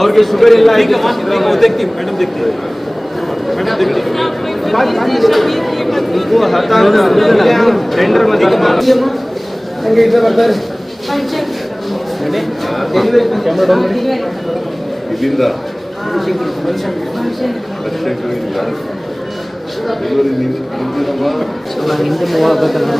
ಅವ್ರಿಗೆ ಶುಗರ್ ಎಲ್ಲ देखती मैडम देखती मैडम देखती इनको हता टेंडर में हंगे इधर ಬರ್ತಾರೆ ಇಲ್ಲಿಂದ ಹಿಂದೆ ಮೂವ್ ಆಗಬೇಕಲ್ಲ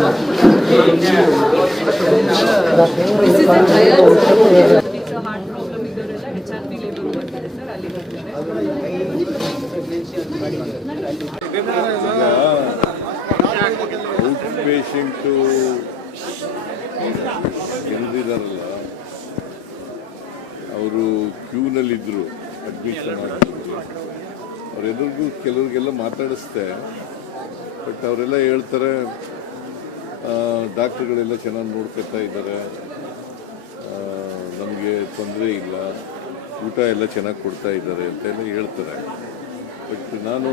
ಔಟ್ ಪೇಷಂಟು ಎಂದಿದಾರಲ್ಲ ಅವರು ಕ್ಯೂನಲ್ಲಿದ್ದರು ಅಡ್ಮಿಷನ್ ಆಗಿದ್ರು. ಅವರೆಲ್ಲರಿಗೂ ಕೆಲವ್ರಿಗೆಲ್ಲ ಮಾತಾಡಿಸ್ದೆ, ಬಟ್ ಅವರೆಲ್ಲ ಹೇಳ್ತಾರೆ ಡಾಕ್ಟ್ರುಗಳೆಲ್ಲ ಚೆನ್ನಾಗಿ ನೋಡ್ಕೊತಾ ಇದ್ದಾರೆ, ನಮಗೆ ತೊಂದರೆ ಇಲ್ಲ, ಊಟ ಎಲ್ಲ ಚೆನ್ನಾಗಿ ಕೊಡ್ತಾ ಇದ್ದಾರೆ ಅಂತೆಲ್ಲ ಹೇಳ್ತಾರೆ. ಬಟ್ ನಾನು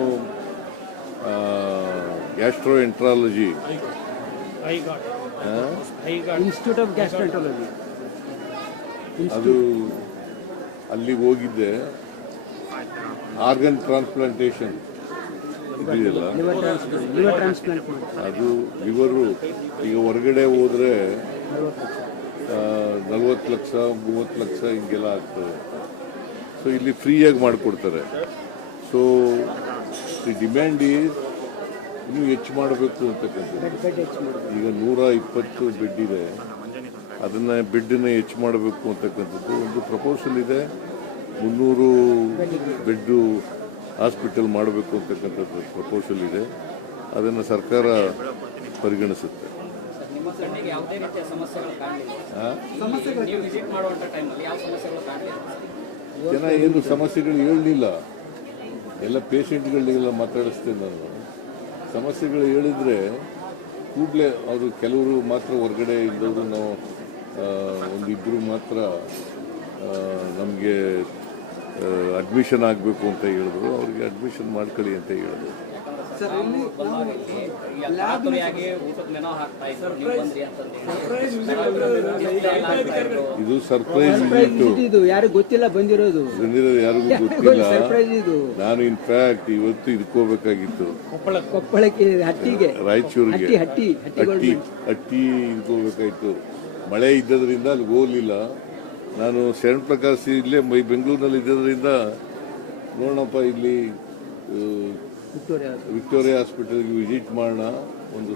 gastro enterology institute of gastroenterology ಅದು ಅಲ್ಲಿ ಹೋಗಿದ್ದೆ. ಆರ್ಗನ್ ಟ್ರಾನ್ಸ್ಪ್ಲಾಂಟೇಶನ್ ಇದೆಯಲ್ಲ, ಲಿವರ್ ಟ್ರಾನ್ಸ್ಪ್ಲಾಂಟ್ ಅದು ಲಿವರು ಈಗ ಹೊರಗಡೆ ಹೋದರೆ 40 ಲಕ್ಷ 30 ಲಕ್ಷ ಹಿಂಗೆಲ್ಲ ಆಗ್ತದೆ. ಸೊ ಇಲ್ಲಿ ಫ್ರೀಯಾಗಿ ಮಾಡಿಕೊಡ್ತಾರೆ. ಸೊ ದಿ ಡಿಮ್ಯಾಂಡ್ ಈಸ್ ಇನ್ನೂ ಹೆಚ್ಚು ಮಾಡಬೇಕು ಅಂತಕ್ಕಂಥದ್ದು. ಈಗ 120 ಬೆಡ್ ಇದೆ, ಅದನ್ನು ಬೆಡ್ಡನ್ನು ಹೆಚ್ಚು ಮಾಡಬೇಕು ಅಂತಕ್ಕಂಥದ್ದು ಒಂದು ಪ್ರಪೋಸಲ್ ಇದೆ. 300 ಬೆಡ್ಡು ಹಾಸ್ಪಿಟಲ್ ಮಾಡಬೇಕು ಅಂತಕ್ಕಂಥದ್ದು ಪ್ರಪೋಸಲ್ ಇದೆ. ಅದನ್ನು ಸರ್ಕಾರ ಪರಿಗಣಿಸುತ್ತೆ. ಜನ ಏನು ಸಮಸ್ಯೆಗಳು ಹೇಳಲಿಲ್ಲ, ಎಲ್ಲ ಪೇಷಂಟ್ಗಳಿಗೆಲ್ಲ ಮಾತಾಡಿಸ್ತೇನೆ ನಾನು. ಸಮಸ್ಯೆಗಳು ಹೇಳಿದರೆ ಕೂಡಲೇ ಅವರು ಕೆಲವರು ಮಾತ್ರ ಹೊರಗಡೆ ಇದ್ದವರು, ನಾವು ಒಂದಿಬ್ಬರು ಮಾತ್ರ ನಮಗೆ ಅಡ್ಮಿಷನ್ ಆಗಬೇಕು ಅಂತ ಹೇಳಿದ್ರು. ಅವ್ರಿಗೆ ಅಡ್ಮಿಷನ್ ಮಾಡ್ಕೊಳ್ಳಿ ಅಂತ ಹೇಳಿದ್ರು. ಇದು ಸರ್ಪ್ರೈಸ್ ವಿಸಿಟ್, ಯಾರಿಗೂ ಗೊತ್ತಿಲ್ಲ, ಬಂದಿರೋದು ಯಾರಿಗೂ ಗೊತ್ತಿಲ್ಲ. ನಾನು ಇನ್ಫ್ಯಾಕ್ಟ್ ಇವತ್ತು ಇದಕ್ಕೋಬೇಕಾಗಿತ್ತು, ಕೊಪ್ಪಳಕ್ಕೆ, ಹಟ್ಟಿಗೆ, ರಾಯಚೂರಿಗೆ ಹಟ್ಟಿ ಇದಕ್ಕೋಬೇಕಾಗಿತ್ತು. ಮಳೆ ಇದ್ದದ್ರಿಂದ ಅಲ್ಲಿ ಹೋಗಲಿಲ್ಲ. ನಾನು ಶರಣ್ ಪ್ರಕಾಶ್ ಇಲ್ಲೇ ಬೆಂಗಳೂರಿನಲ್ಲಿ ಇದ್ದದ್ರಿಂದ ನೋಡೋಣಪ್ಪ ಇಲ್ಲಿ ವಿಕ್ಟೋರಿಯಾ ಹಾಸ್ಪಿಟಲ್ಗೆ ವಿಸಿಟ್ ಮಾಡೋಣ, ಒಂದು